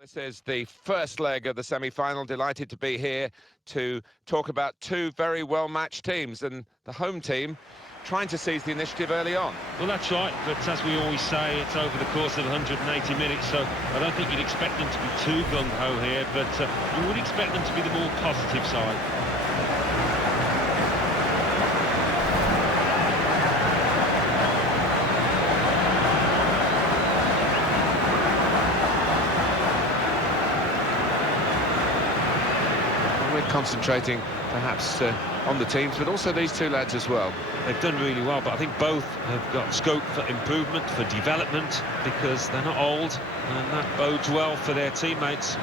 This is the first leg of the semi-final. Delighted to be here to talk about two very well-matched teams, and the home team trying to seize the initiative early on. Well, that's right, but as we always say, it's over the course of 180 minutes, so I don't think you'd expect them to be too gung-ho here, but you would expect them to be the more positive side. Concentrating perhaps on the teams, but also these two lads as well. They've done really well, but I think both have got scope for improvement, for development, because they're not old, and that bodes well for their teammates.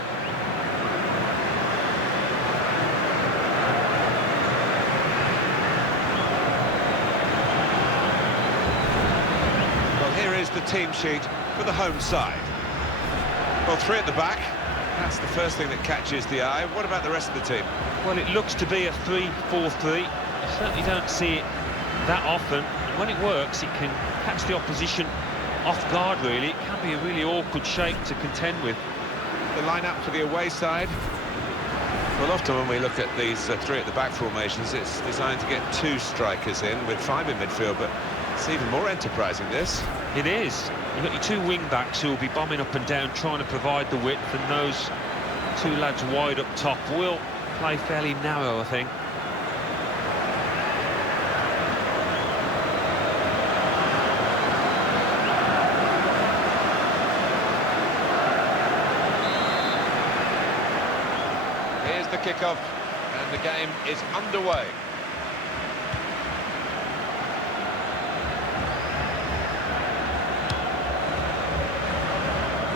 Well, here is the team sheet for the home side. Well, three at the back. That's the first thing that catches the eye. What about the rest of the team? Well, it looks to be a 3-4-3. You certainly don't see it that often. And when it works, it can catch the opposition off guard, really. It can be a really awkward shape to contend with. The line-up for the away side. Well, often when we look at these three at the back formations, it's designed to get two strikers in with five in midfield, but it's even more enterprising, this. It is. You've got your two wing-backs who will be bombing up and down, trying to provide the width, and those two lads wide up top will play fairly narrow, I think. Here's the kickoff, and the game is underway.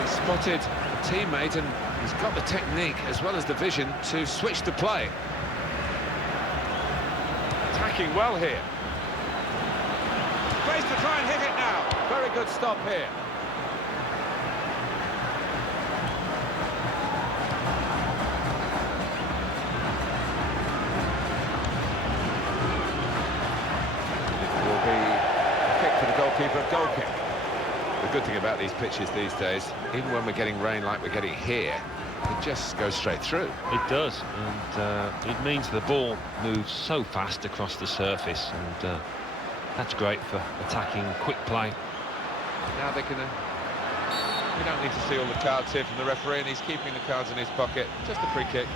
Spotted a teammate, and he's got the technique as well as the vision to switch the play. Attacking well here. Space to try and hit it now. Very good stop here. It will be a kick for the goalkeeper, goal kick. The good thing about these pitches these days, even when we're getting rain like we're getting here, it just goes straight through. It does, and it means the ball moves so fast across the surface, and that's great for attacking quick play. Now they can... we don't need to see all the cards here from the referee, and he's keeping the cards in his pocket. Just a free kick.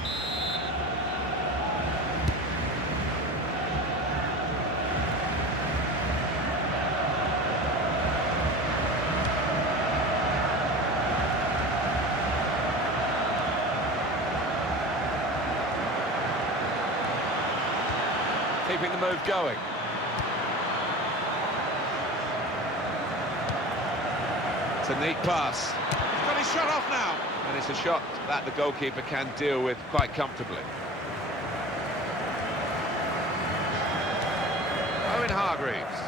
Keeping the move going. It's a neat pass. He's got his shot off now. And it's a shot that the goalkeeper can deal with quite comfortably. Owen Hargreaves.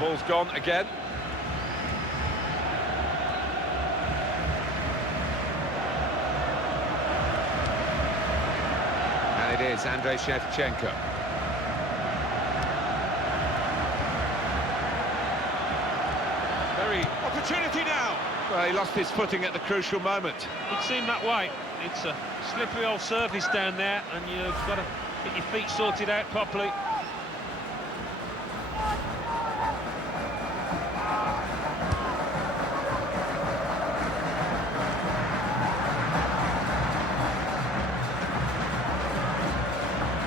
Ball's gone again. And it is Andrei Shevchenko. Very opportunity now. Well, he lost his footing at the crucial moment. It seemed that way. It's a slippery old surface down there, and you've got to get your feet sorted out properly.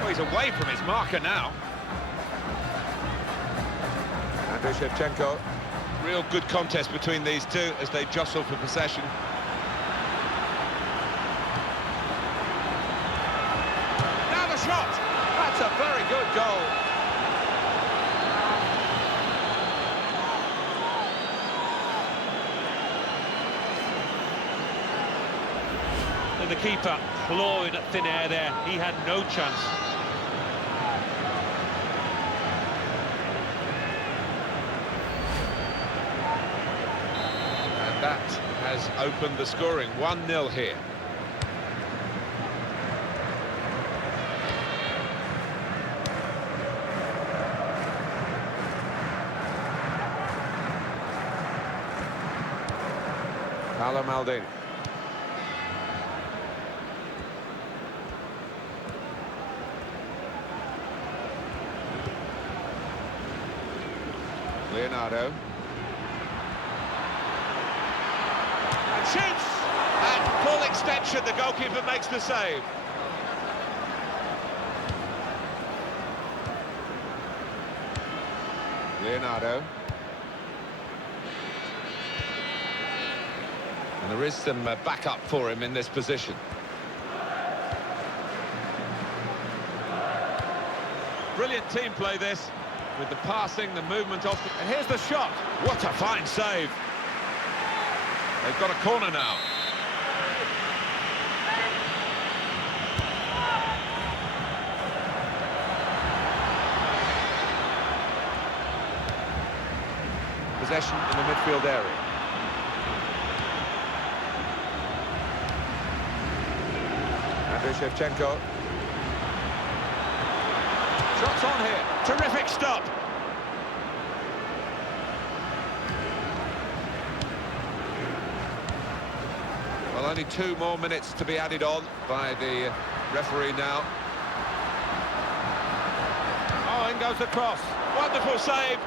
He's away from his marker now. Andrei Shevchenko. Real good contest between these two as they jostle for possession. Now the shot! That's a very good goal. And the keeper clawing at thin air there. He had no chance. That has opened the scoring, 1-0 here. Paolo Maldini. Leonardo. And shoots! At full extension, the goalkeeper makes the save. Leonardo. And there is some backup for him in this position. Brilliant team play this, with the passing, the movement off. And here's the shot. What a fine save. They've got a corner now. Possession in the midfield area. Shevchenko. Shots on here. Terrific stop. Well, only 2 more minutes to be added on by the referee now. Oh, in goes the cross. Wonderful save.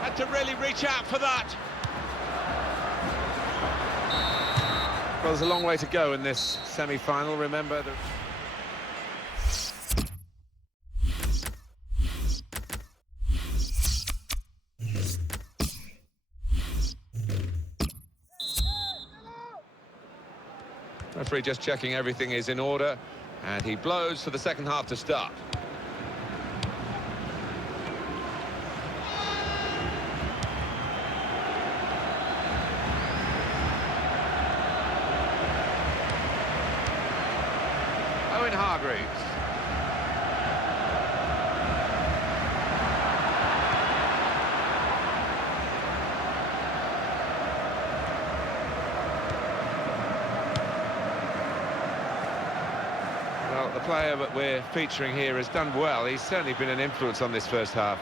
Had to really reach out for that. Well, there's a long way to go in this semi-final. Remember the... Referee just checking everything is in order, and he blows for the second half to start. Hargreaves. Well, the player that we're featuring here has done well. He's certainly been an influence on this first half.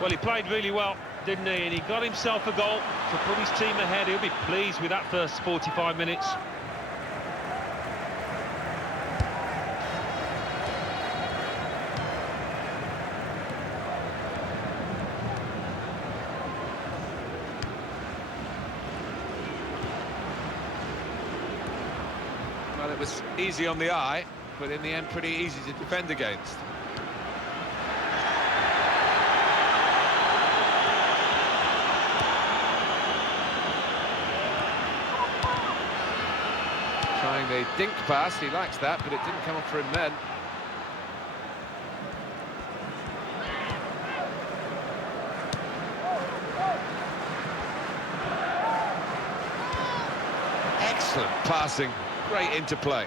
Well, he played really well, didn't he? And he got himself a goal to put his team ahead. He'll be pleased with that first 45 minutes. Well, it was easy on the eye, but in the end pretty easy to defend against. Trying the dink pass, he likes that, but it didn't come off for him then. Excellent passing. Great interplay.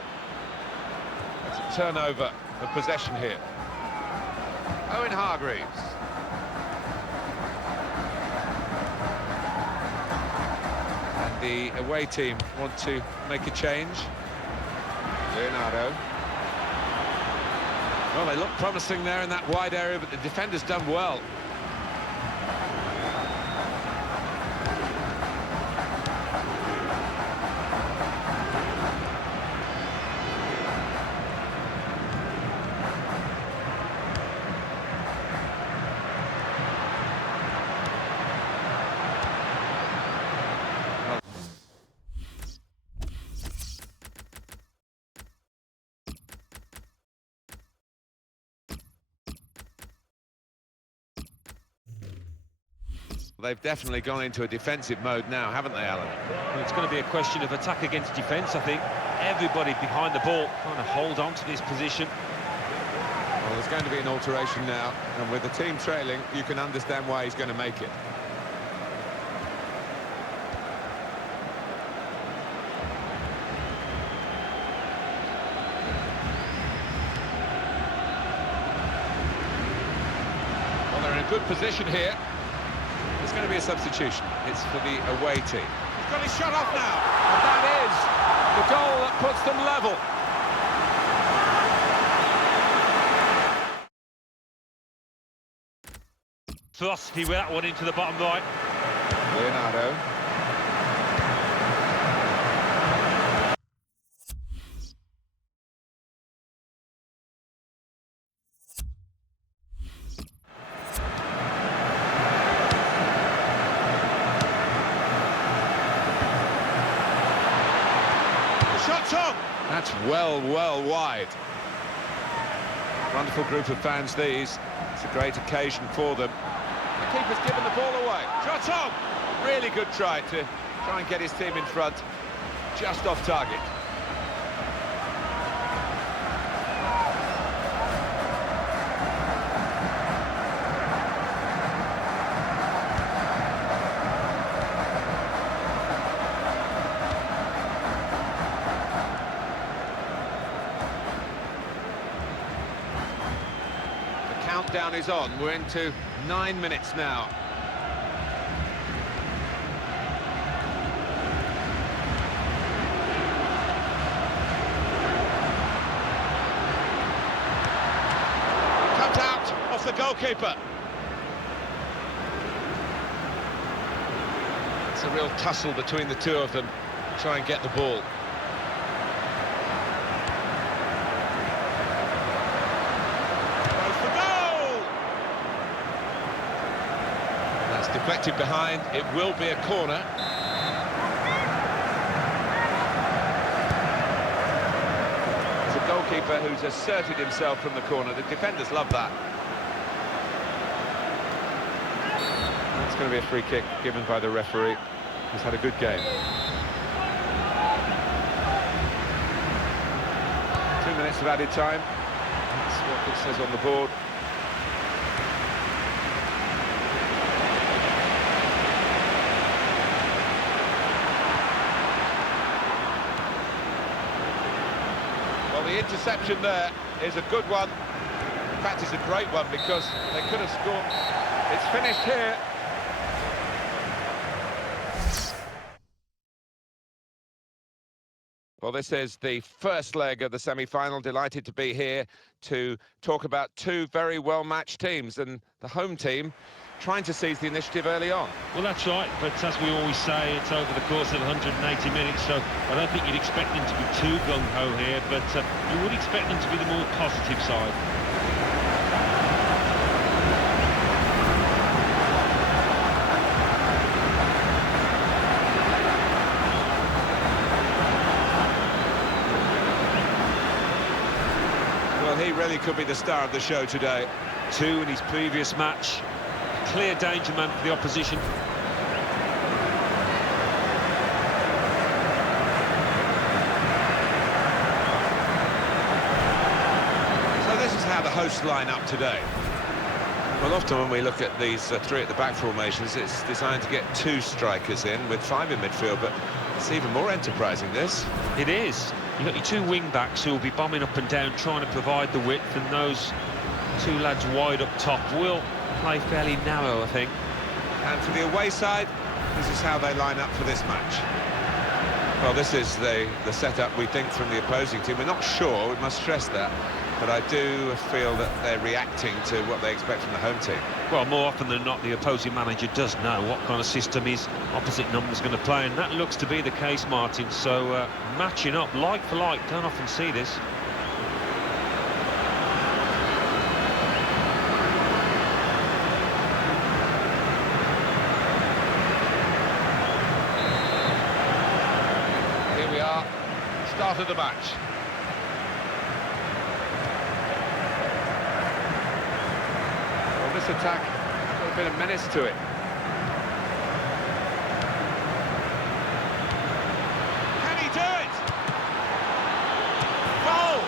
It's a turnover of possession here. Owen Hargreaves. And the away team want to make a change. Leonardo. Well, they look promising there in that wide area, but the defender's done well. They've definitely gone into a defensive mode now, haven't they, Alan? Well, it's going to be a question of attack against defence, I think. Everybody behind the ball trying to hold on to this position. Well, there's going to be an alteration now, and with the team trailing, you can understand why he's going to make it. Well, they're in a good position here. There's going to be a substitution. It's for the away team. He's got his shot off now. And that is the goal that puts them level. Thrusty with that one into the bottom right. Leonardo. The shot's on. That's well wide. Wonderful group of fans these. It's a great occasion for them. The keeper's given the ball away. Shot on! Really good try to try and get his team in front. Just off target. The countdown is on. We're into 9 minutes now. Comes out off the goalkeeper. It's a real tussle between the two of them to try and get the ball. Deflected behind, it will be a corner. It's a goalkeeper who's asserted himself from the corner. The defenders love that. That's going to be a free kick given by the referee. He's had a good game. 2 minutes of added time. That's what it says on the board. The interception there is a good one. In fact, it's a great one because they could have scored. It's finished here. Well, this is the first leg of the semi-final. Delighted to be here to talk about two very well-matched teams, and the home team trying to seize the initiative early on. Well, that's right, but as we always say, it's over the course of 180 minutes, so I don't think you'd expect them to be too gung-ho here, but you would expect them to be the more positive side. Well, he really could be the star of the show today. 2 in his previous match. Clear danger man for the opposition. So this is how the hosts line up today. Well, often when we look at these 3 at the back formations, it's designed to get 2 strikers in with 5 in midfield, but it's even more enterprising, this. It is. You've got your 2 wing-backs who will be bombing up and down, trying to provide the width, and those 2 lads wide up top will play fairly narrow, I think. And for the away side, this is how they line up for this match. Well, this is the setup we think from the opposing team. We're not sure, we must stress that, but I do feel that they're reacting to what they expect from the home team. Well, more often than not, the opposing manager does know what kind of system his opposite number's going to play, and that looks to be the case, Martin. So, matching up like for like, don't often see this. Start of the match. Well, this attack has got a bit of menace to it. Can he do it? Goal!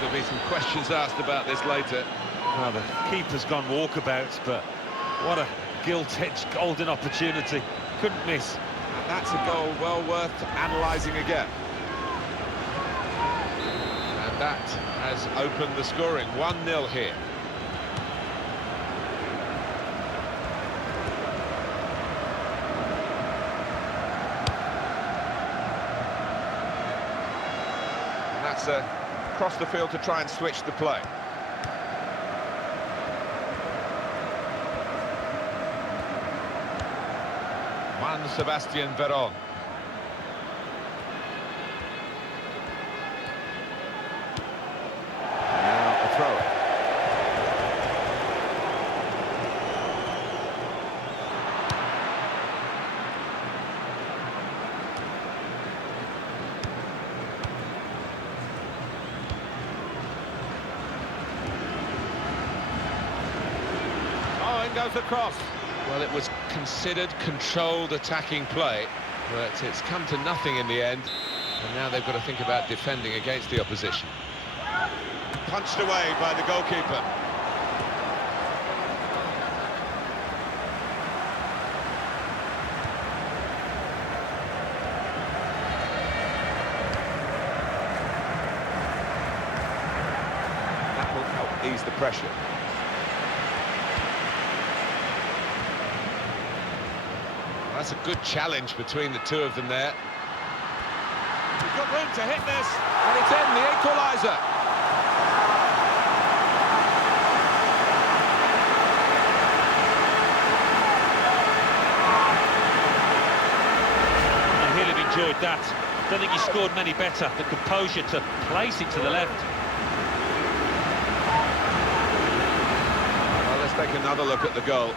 There'll be some questions asked about this later. Well, the keeper's gone walkabouts, but what a gilt-edged golden opportunity. Couldn't miss. And that's a goal well worth analysing again. And that has opened the scoring. 1-0 here. has crossed the field to try and switch the play. Sebastian Verón. Now a throw. Oh, in goes the cross. Well, it was considered controlled attacking play, but it's come to nothing in the end, and now they've got to think about defending against the opposition. Punched away by the goalkeeper. That will help ease the pressure. That's a good challenge between the two of them there. He's got room to hit this, and it's in, the equaliser. And he'll have enjoyed that. Don't think he scored many better. The composure to place it to the left. Well, let's take another look at the goal.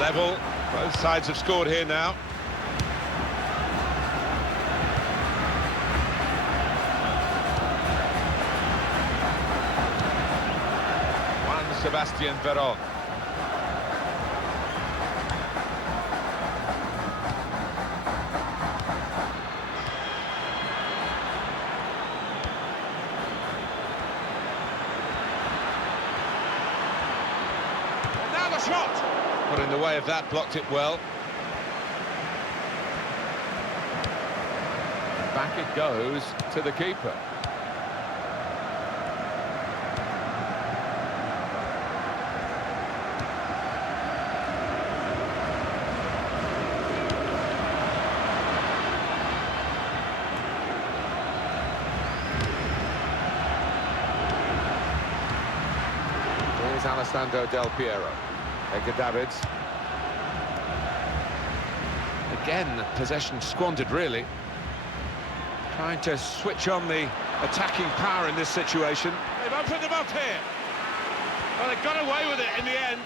Level, both sides have scored here now. Juan Sebastian Verón. Now the shot! Got in the way of that, blocked it well. Back it goes to the keeper. Here's Alessandro Del Piero. Nedved. Again, possession squandered, really. Trying to switch on the attacking power in this situation. They've opened them up here. Well, they got away with it in the end.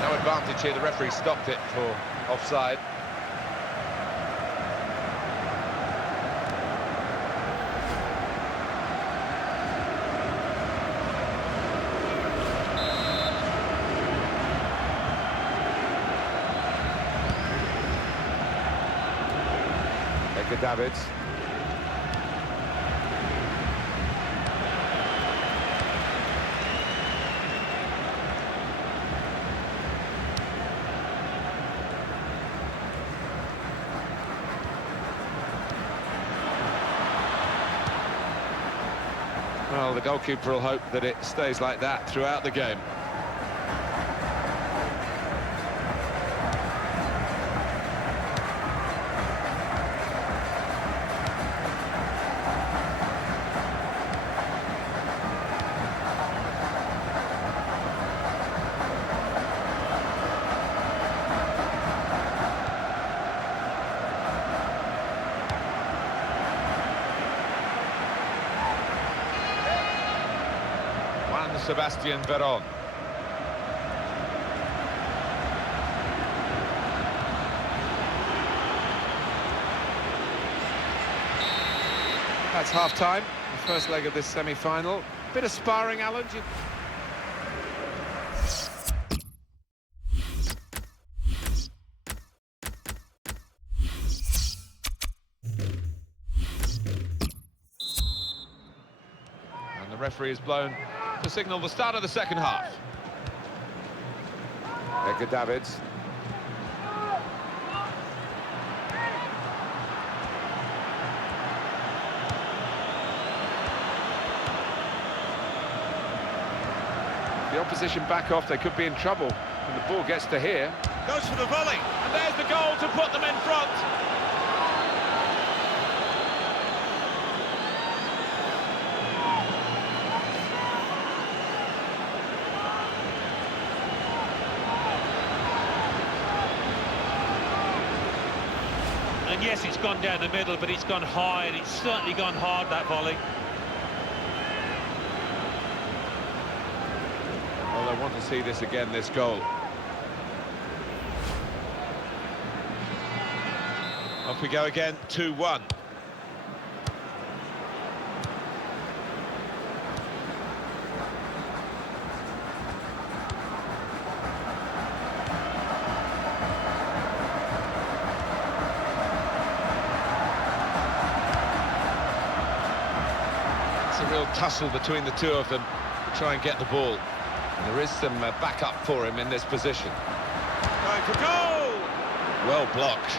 No advantage here, the referee stopped it for offside. Nedved. Well, the goalkeeper will hope that it stays like that throughout the game. Sebastian Verón. That's half-time, the first leg of this semi-final. Bit of sparring, Alan. And the referee is blown to signal the start of the second half. Nedved. the opposition back off, they could be in trouble when the ball gets to here. Goes for the volley, and there's the goal to put them in front. And yes, it's gone down the middle, but it's gone high, and it's certainly gone hard, that volley. Well, I want to see this again, this goal. Off we go again, 2-1. It's a real tussle between the two of them to try and get the ball. And there is some backup for him in this position. Going for goal! Well blocked.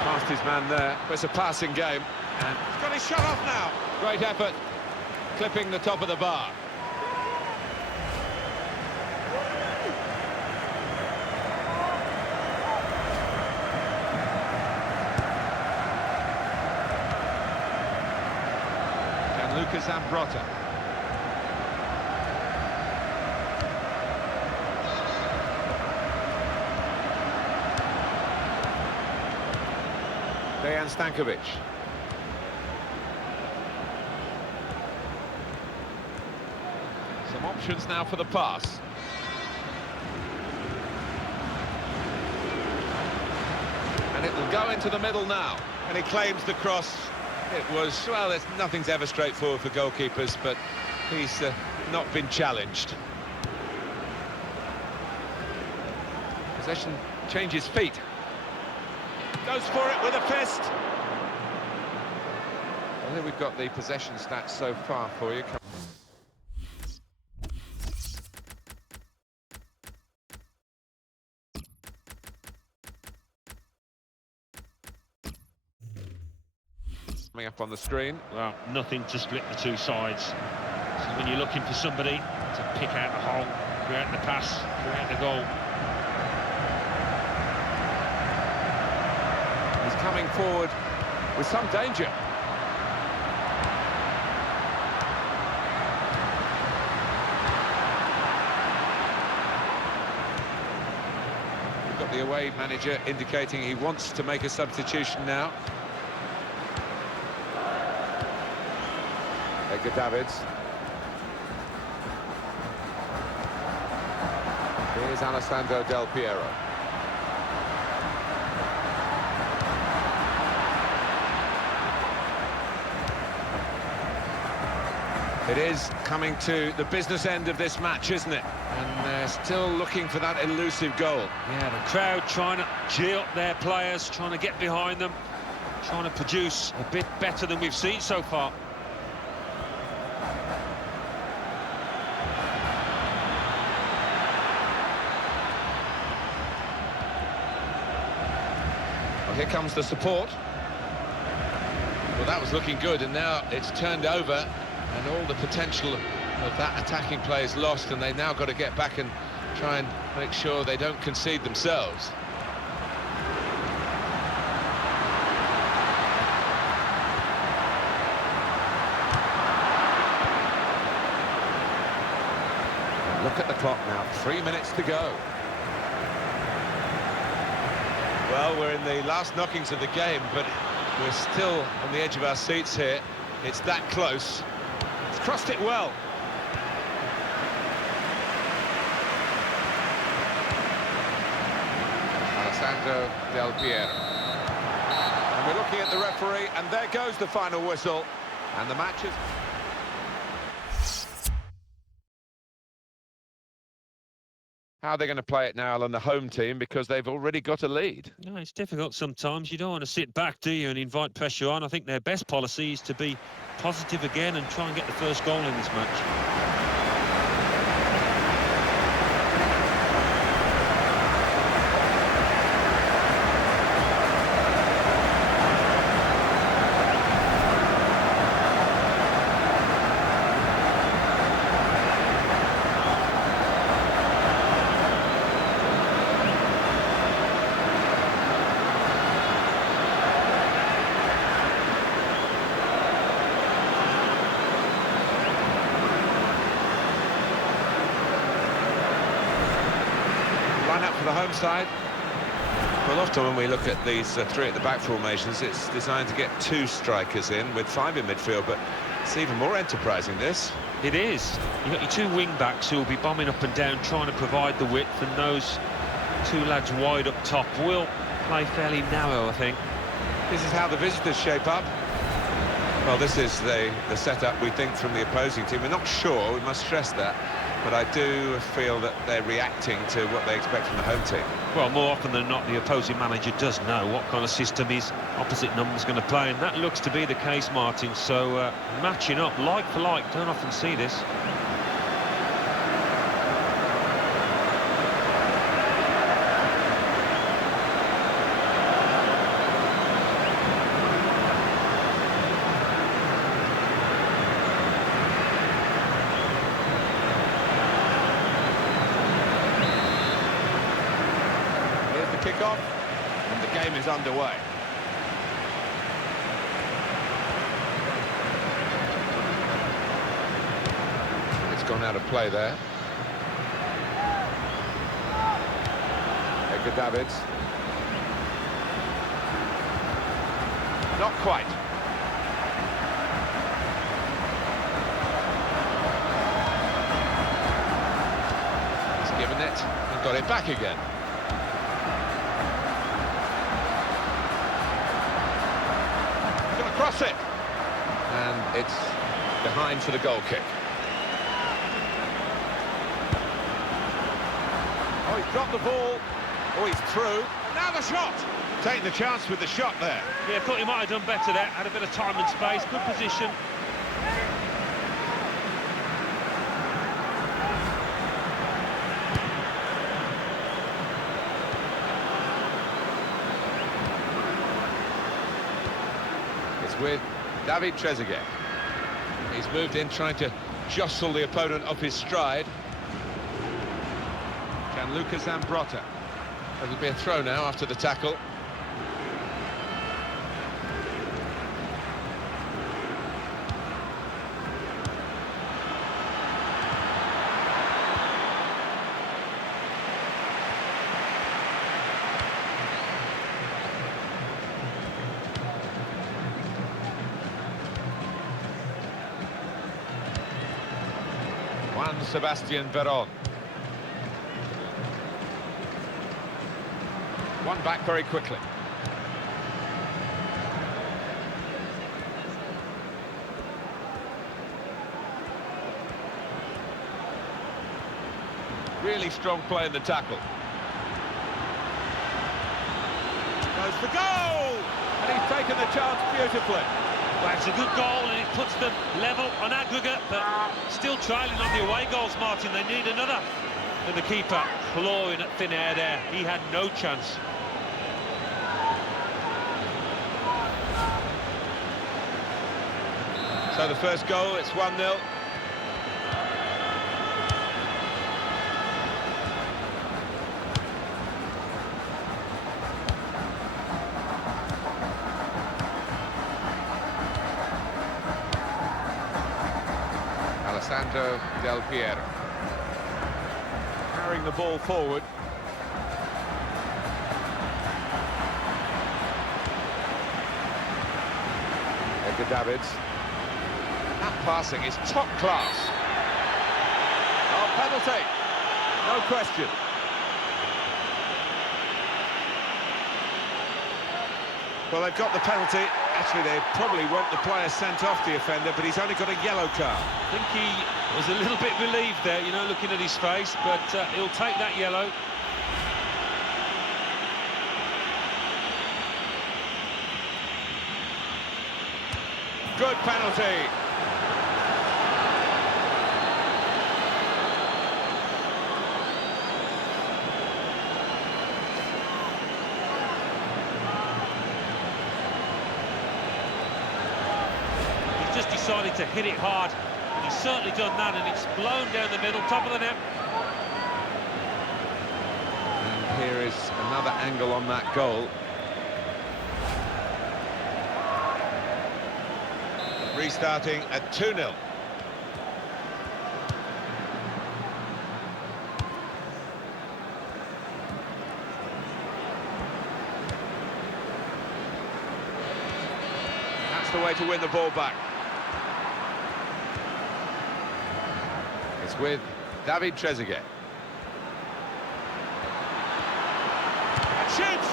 Past his man there, but it's a passing game. And he's got his shot off now. Great effort, clipping the top of the bar. And Lucas Ambrota. Dejan Stankovic. Some options now for the pass. And it will go into the middle now. And he claims the cross. It was, well, nothing's ever straightforward for goalkeepers, but he's not been challenged. Possession changes feet. Goes for it with a fist. Well, here we've got the possession stats so far for you. Coming up on the screen. Well, nothing to split the two sides. So when you're looking for somebody to pick out the hole, create the pass, create the goal. Coming forward with some danger. We've got the away manager indicating he wants to make a substitution now. Davids. Here's Alessandro Del Piero. It is coming to the business end of this match, isn't it? And they're still looking for that elusive goal. Yeah, the crowd trying to cheer up their players, trying to get behind them, trying to produce a bit better than we've seen so far. Well, here comes the support. Well, that was looking good, and now it's turned over. And all the potential of that attacking play is lost, and they've now got to get back and try and make sure they don't concede themselves. Look at the clock now, 3 minutes to go. Well, we're in the last knockings of the game, but we're still on the edge of our seats here. It's that close. He's crossed it well. Alessandro Del Piero. And we're looking at the referee, and there goes the final whistle. And the match is... How are they going to play it now on the home team, because they've already got a lead? No, it's difficult sometimes. You don't want to sit back, do you, and invite pressure on. I think their best policy is to be positive again and try and get the first goal in this match. Up for the home side. Well, often when we look at these three at the back formations, it's designed to get two strikers in with five in midfield, but it's even more enterprising, this. It is. You've got your two wing-backs who will be bombing up and down, trying to provide the width, and those two lads wide up top will play fairly narrow, I think. This is how the visitors shape up. Well, this is the setup, we think, from the opposing team. We're not sure, we must stress that, but I do feel that they're reacting to what they expect from the home team. Well, more often than not, the opposing manager does know what kind of system his opposite number's going to play, and that looks to be the case, Martin. So, matching up, like for like, don't often see this. Kick-off, and the game is underway. It's gone out of play there. Nedved. Not quite. He's given it and got it back again. Cross it, and it's behind for the goal kick. Oh, he's dropped the ball. Oh, he's through. Now the shot. Taking the chance with the shot there. Yeah, thought he might have done better there. Had a bit of time and space. Good position. With David Trezeguet. He's moved in, trying to jostle the opponent off his stride. Gianluca Zambrotta. It'll be a throw now after the tackle. Sebastian Verón. One back very quickly. Really strong play in the tackle. Goes for goal! And he's taken the chance beautifully. Well, it's a good goal, and it puts them level on aggregate, but still trailing on the away goals, Martin. They need another. And the keeper clawing at thin air there. He had no chance. So the first goal, it's 1-0. Alessandro Del Piero carrying the ball forward. Nedved. That passing is top class. Oh, penalty, no question. Well, they've got the penalty, Actually, they probably want the player sent off, the offender, but he's only got a yellow card. I think he was a little bit relieved there, you know, looking at his face, but he'll take that yellow. Good penalty. Just decided to hit it hard, and he's certainly done that, and it's blown down the middle, top of the net. And here is another angle on that goal. Restarting at 2-0. That's the way to win the ball back. It's with David Trezeguet. And shoots!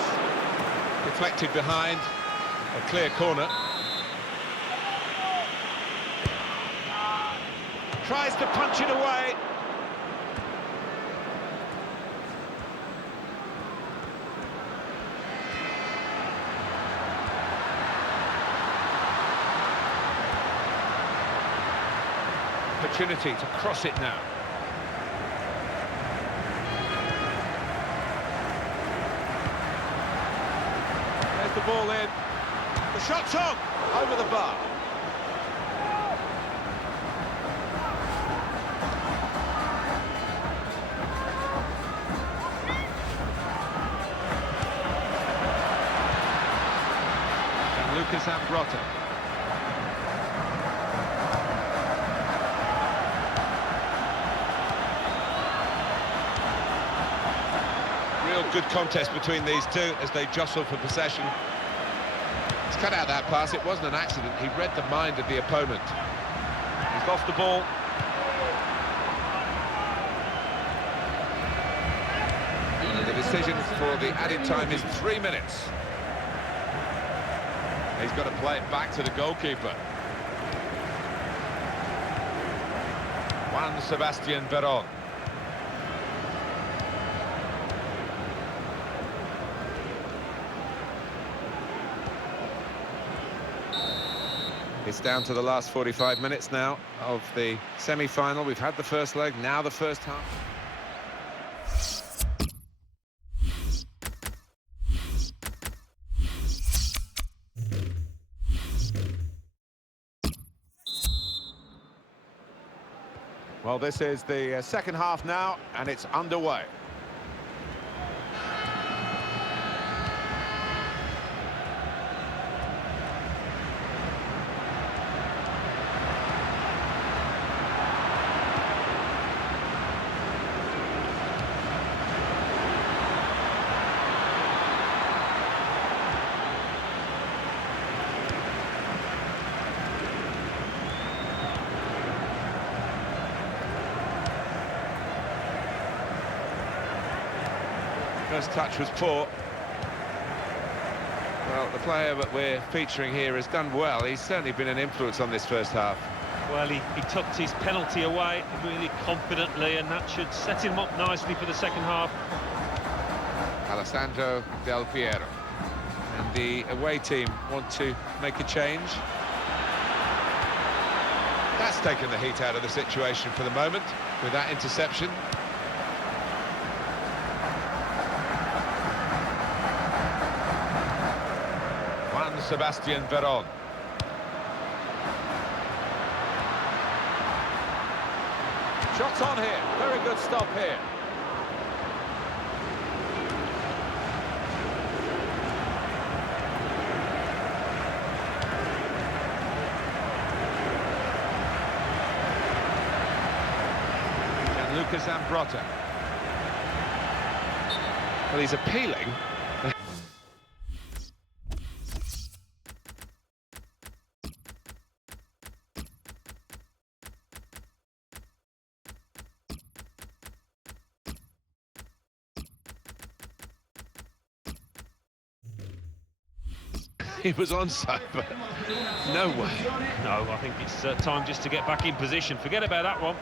Deflected behind, a clear corner. Tries to punch it away. Opportunity to cross it now. There's the ball in. The shot's on, over the bar. Lucas Ambrota. Real good contest between these two as they jostle for possession. He's cut out that pass, it wasn't an accident, he read the mind of the opponent. He's lost the ball. And the decision for the added time is 3 minutes. He's got to play it back to the goalkeeper. Juan Sebastian Verón. It's down to the last 45 minutes now of the semi-final. We've had the first leg, now the first half. Well, this is the second half now, and it's underway. First touch was poor. Well, the player that we're featuring here has done well. He's certainly been an influence on this first half. Well, he tucked his penalty away really confidently, and that should set him up nicely for the second half. Alessandro Del Piero. And the away team want to make a change. That's taken the heat out of the situation for the moment with that interception. Juan Sebastian Verón. Shots on here, very good stop here. And Lucas Ambrota. Well, he's appealing. he was onside, but no way. No, I think it's time just to get back in position. Forget about that one.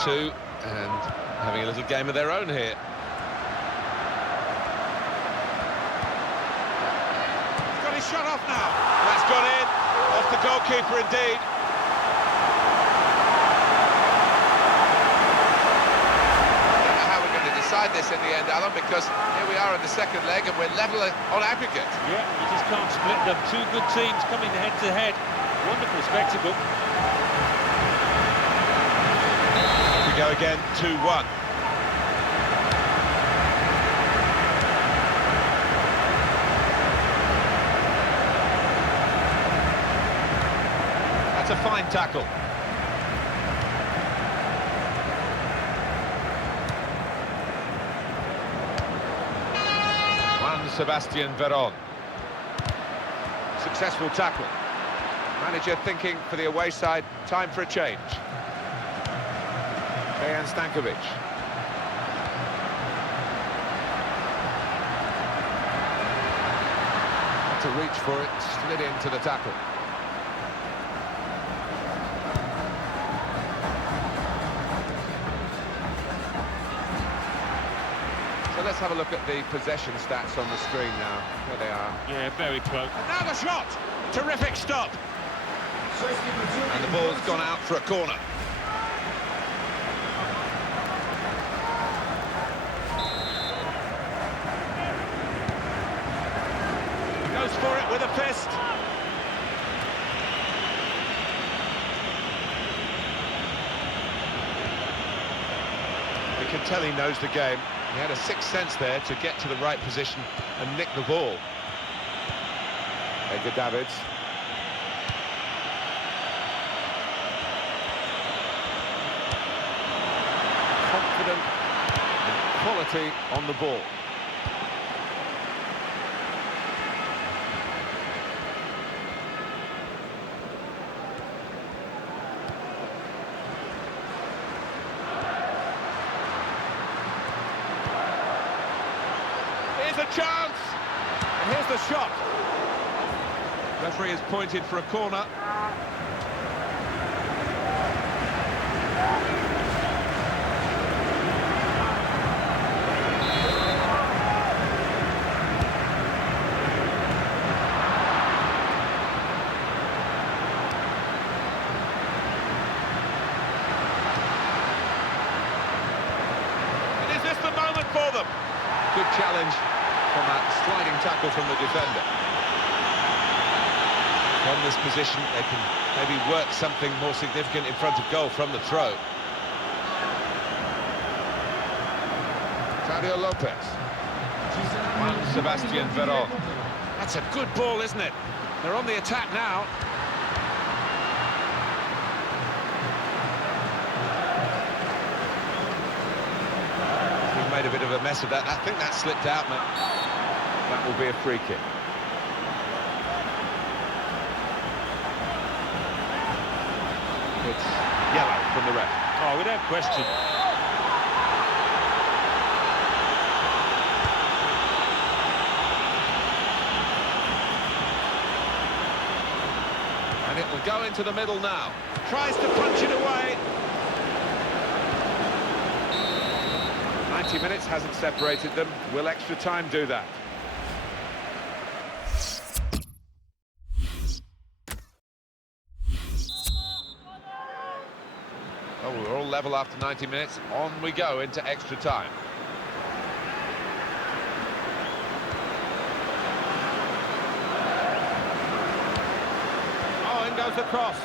1-2, and having a little game of their own here. He's got his shot off now. That's gone in, off the goalkeeper indeed. Decide this in the end, Alan, because here we are in the second leg and we're level on aggregate. Yeah, you just can't split them. Two good teams coming head-to-head. Wonderful spectacle. We go again, 2-1. That's a fine tackle. Sebastian Verón. Successful tackle. Manager thinking for the away side, time for a change. Dejan Stankovic. Had to reach for it, slid into the tackle. Let's have a look at the possession stats on the screen now. There they are. Yeah, very close. And now the shot! Terrific stop! And the ball's gone out for a corner. He goes for it with a fist. You can tell he knows the game. He had a sixth sense there to get to the right position and nick the ball. Nedved. Confident and quality on the ball. A chance, and here's the shot. Referee has pointed for a corner. And is this the moment for them? Good challenge from that sliding tackle from the defender. From this position, they can maybe work something more significant in front of goal from the throw. Claudio Lopez. Juan Sebastian Verón. That's a good ball, isn't it? They're on the attack now. We've made a bit of a mess of that. I think that slipped out, man. That will be a free kick. It's yellow from the ref. Oh, without question. And it will go into the middle now. Tries to punch it away. 90 minutes hasn't separated them. Will extra time do that? Oh, we're all level after 90 minutes. On we go into extra time. Oh, in goes the cross.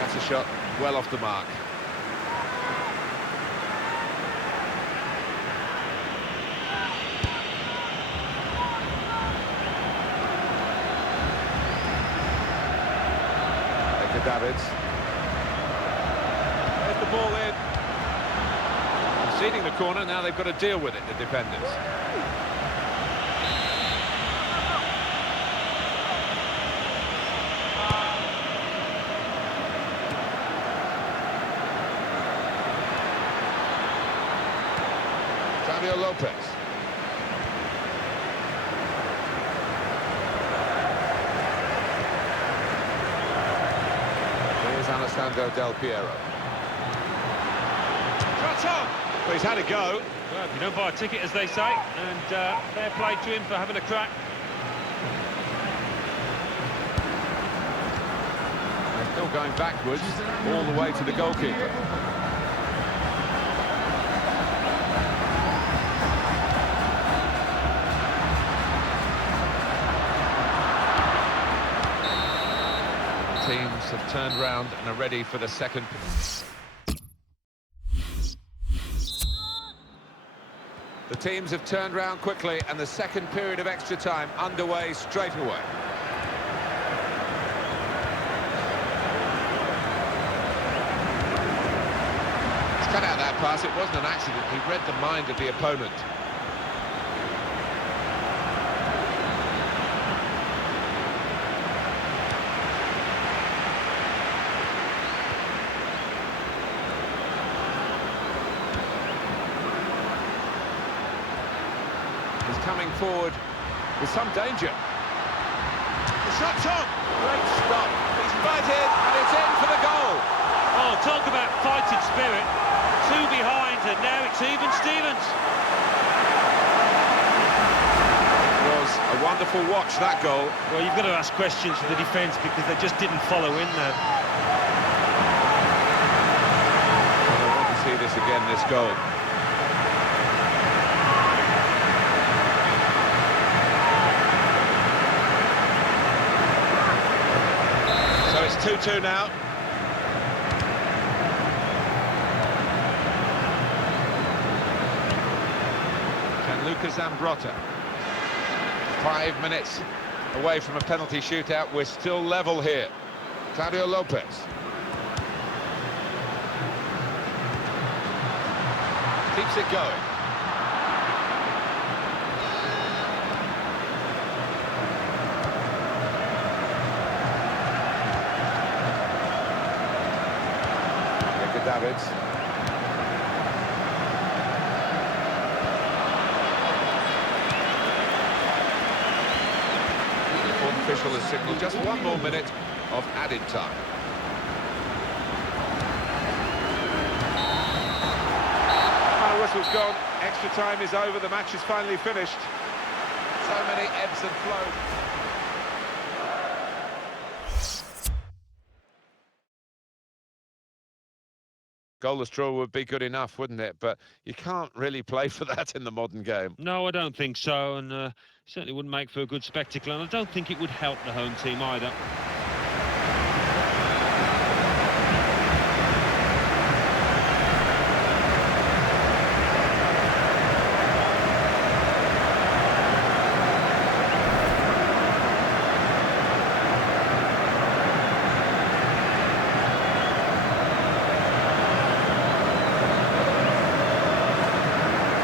That's a shot well off the mark. Davids. There's the ball in. conceding the corner, now they've got to deal with it, the defenders. Lopez. Here's Alessandro Del Piero. Shot on! Well, he's had a go. Well, if you don't buy a ticket, as they say, and fair play to him for having a crack. They're still going backwards, all the way to the goalkeeper. Teams have turned round and are ready for the second. The teams have turned round quickly and the second period of extra time underway straight away. He's cut out that pass, it wasn't an accident, he read the mind of the opponent. Coming forward with some danger. The shot's on! Great stop. He's fighting and it's in for the goal. Oh, talk about fighting spirit. Two behind and now it's even Stevens. It was a wonderful watch, that goal. Well, you've got to ask questions for the defence because they just didn't follow in there. I want to see this again, this goal. It's 2-2 now. Gianluca Zambrotta. 5 minutes away from a penalty shootout. We're still level here. Claudio Lopez. Keeps it going. Davids. The fourth official has signalled just 1 more minute of added time. Final whistle's gone, extra time is over, the match is finally finished. So many ebbs and flows. Goalless draw would be good enough, wouldn't it? But you can't really play for that in the modern game. No, I don't think so, and certainly wouldn't make for a good spectacle, and I don't think it would help the home team either.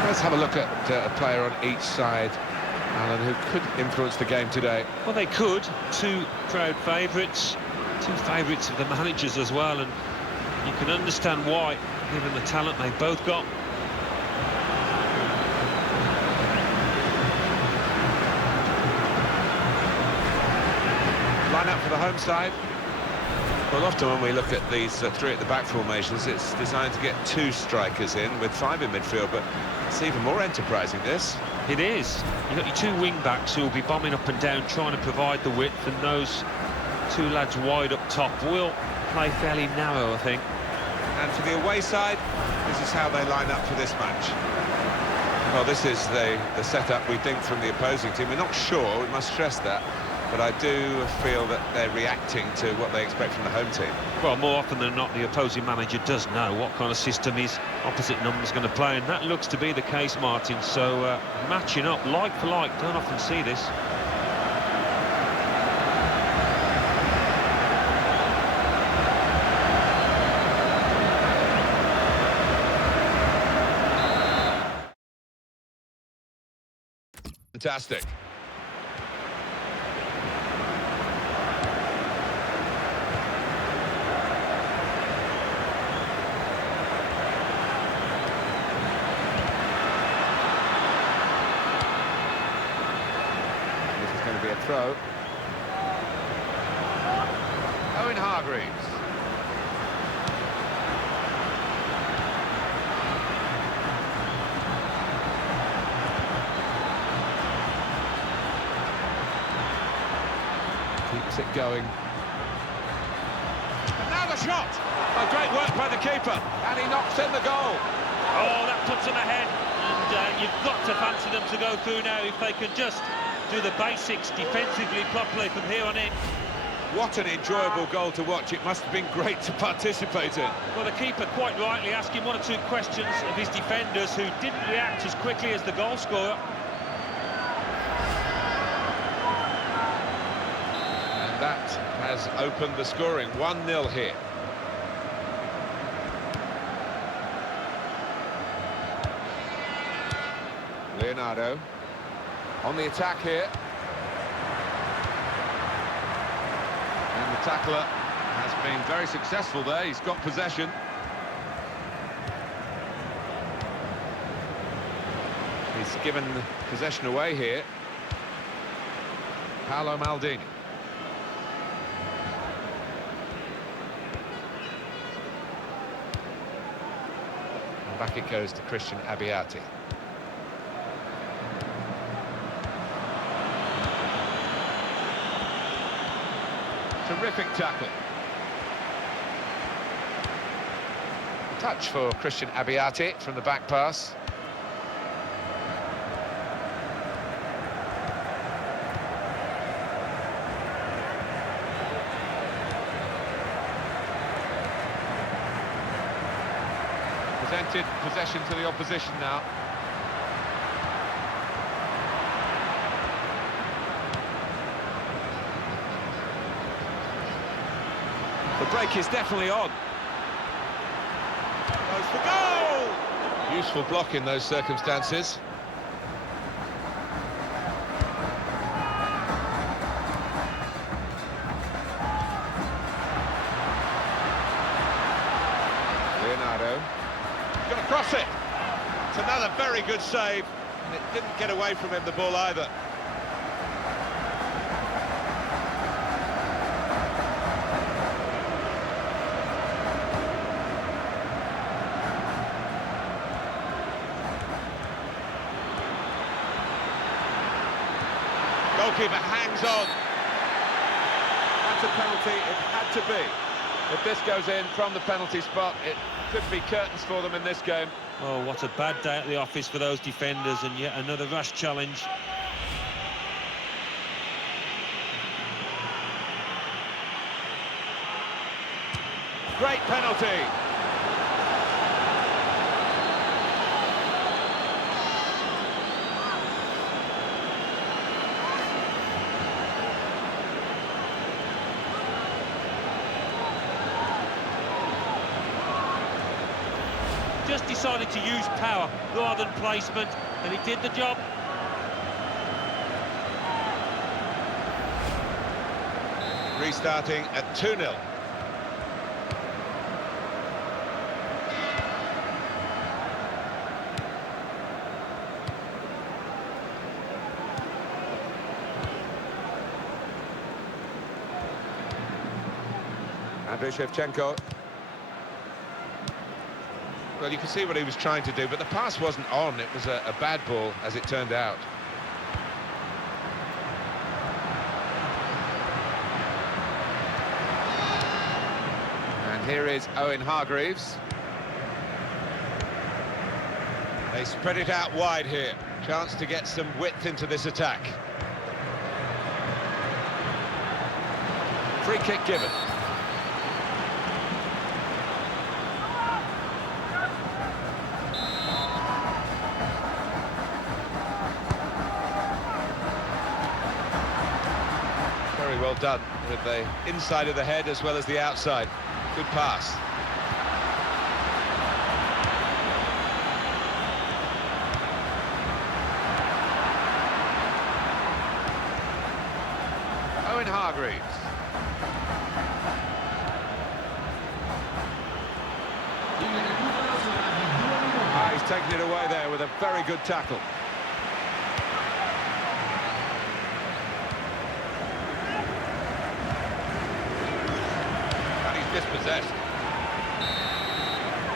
Let's have a look at a player on each side, Alan, who could influence the game today. Well, they could. Two crowd favourites, two favourites of the managers as well, and you can understand why, given the talent they've both got. Line up for the home side. Well, often when we look at these three at the back formations, it's designed to get two strikers in with five in midfield, but it's even more enterprising, this. It is. You've got your two wing-backs who will be bombing up and down, trying to provide the width, and those two lads wide up top will play fairly narrow, I think. And for the away side, this is how they line up for this match. Well, this is the setup, we think, from the opposing team. We're not sure, we must stress that. But I do feel that they're reacting to what they expect from the home team. Well, more often than not, the opposing manager does know what kind of system his opposite number's going to play, and that looks to be the case, Martin. So, matching up like for like, don't often see this. fantastic. This is going to be a throw. Owen Hargreaves. Keeps it going. And now the shot! Oh, great work by the keeper, and he knocks in the goal. Oh, that puts them ahead, and you've got to fancy them to go through now if they can just do the basics defensively properly from here on in. What an enjoyable goal to watch. It must have been great to participate in. Well, the keeper quite rightly asking one or two questions of his defenders who didn't react as quickly as the goal scorer. And that has opened the scoring. 1-0 here. Leonardo on the attack here. And the tackler has been very successful there. He's got possession. He's given possession away here. Paolo Maldini. And back it goes to Christian Abbiati. Terrific tackle. Touch for Christian Abbiati from the back pass. Presented possession to the opposition now. The break is definitely on. Goes for goal! Useful block in those circumstances. Leonardo. He's going to cross it. It's another very good save. And it didn't get away from him, the ball, either. Goalkeeper hangs on. That's a penalty, it had to be. If this goes in from the penalty spot, it could be curtains for them in this game. Oh, what a bad day at the office for those defenders, and yet another rash challenge. Great penalty. Just decided to use power rather than placement, and he did the job. Restarting at 2-0. Andrei Shevchenko. Well, you can see what he was trying to do, but the pass wasn't on. It was a bad ball, as it turned out. And here is Owen Hargreaves. They spread it out wide here. Chance to get some width into this attack. Free kick given. Very well done with the inside of the head as well as the outside. Good pass. Hargreaves. He's taken it away there with a very good tackle. And he's dispossessed.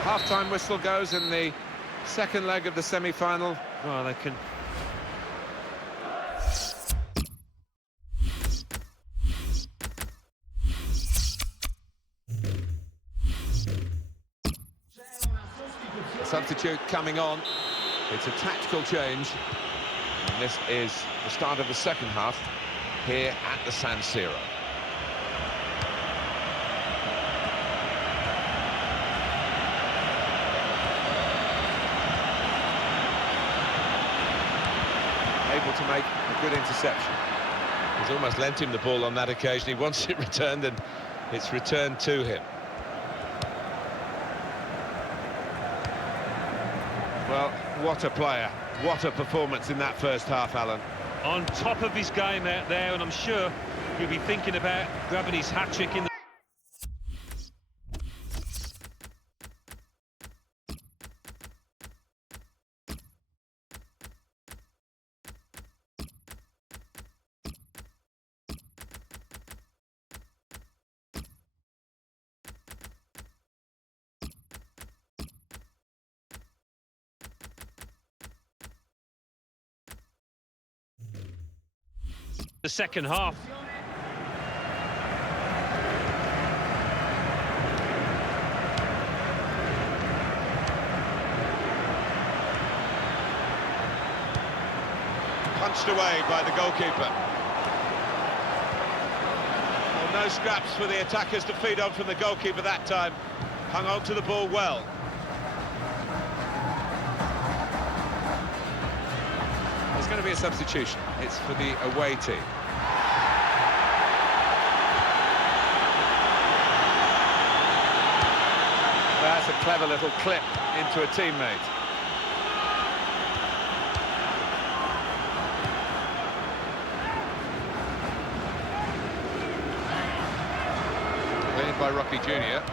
Half-time whistle goes in the second leg of the semi-final. Well, they can... Substitute coming on. It's a tactical change. And this is the start of the second half here at the San Siro. Able to make a good interception. He's almost lent him the ball on that occasion. He wants it returned, and it's returned to him. Well, what a player. What a performance in that first half, Alan. On top of his game out there, and I'm sure he'll be thinking about grabbing his hat-trick in the... the second half. Punched away by the goalkeeper. Well, no scraps for the attackers to feed on from the goalkeeper that time. Hung on to the ball well. There's going to be a substitution. It's for the away team. That's a clever little clip into a teammate. Played by Rocky Jr.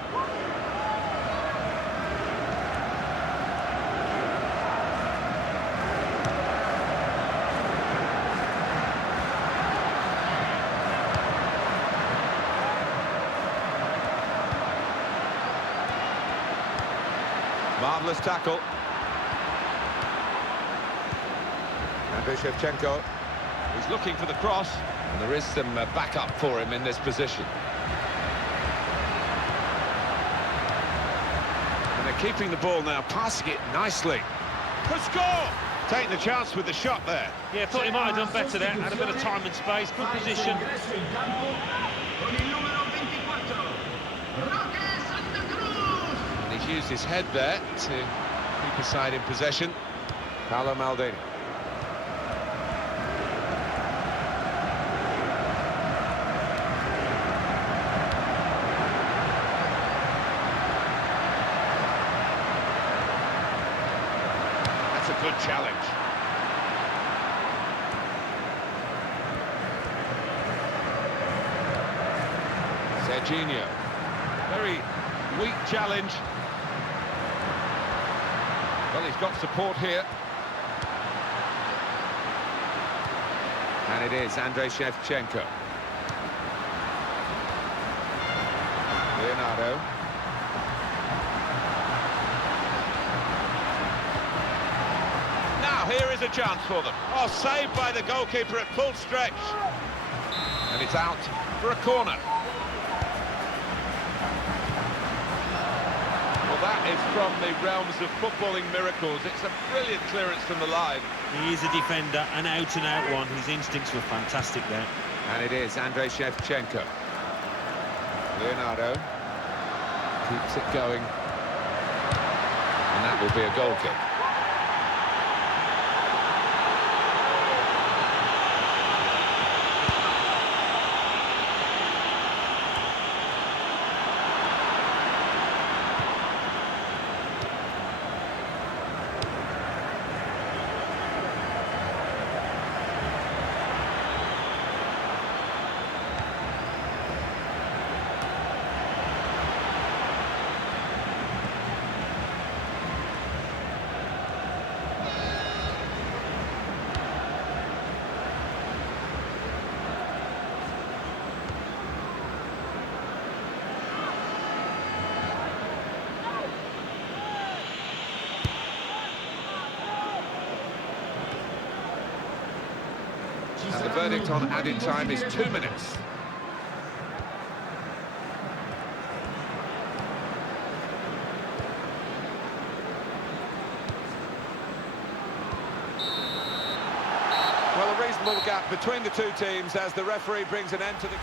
Marvellous tackle. And Shevchenko, he's looking for the cross, and there is some backup for him in this position. And they're keeping the ball now, passing it nicely. Could score! Taking the chance with the shot there. Yeah, thought he might have done better there. Had a bit of time and space, good position. He's used his head there to keep his side in possession. Paolo Maldini. That's a good challenge. Serginho. Very weak challenge. Well, he's got support here. And it is Andrei Shevchenko. Leonardo. Now, here is a chance for them. Oh, saved by the goalkeeper at full stretch. And it's out for a corner. That is from the realms of footballing miracles. It's a brilliant clearance from the line. He is a defender, an out-and-out one. His instincts were fantastic there. And it is Andrei Shevchenko. Leonardo keeps it going. And that will be a goal kick. verdict on added time is 2 minutes. Well, a reasonable gap between the two teams as the referee brings an end to the...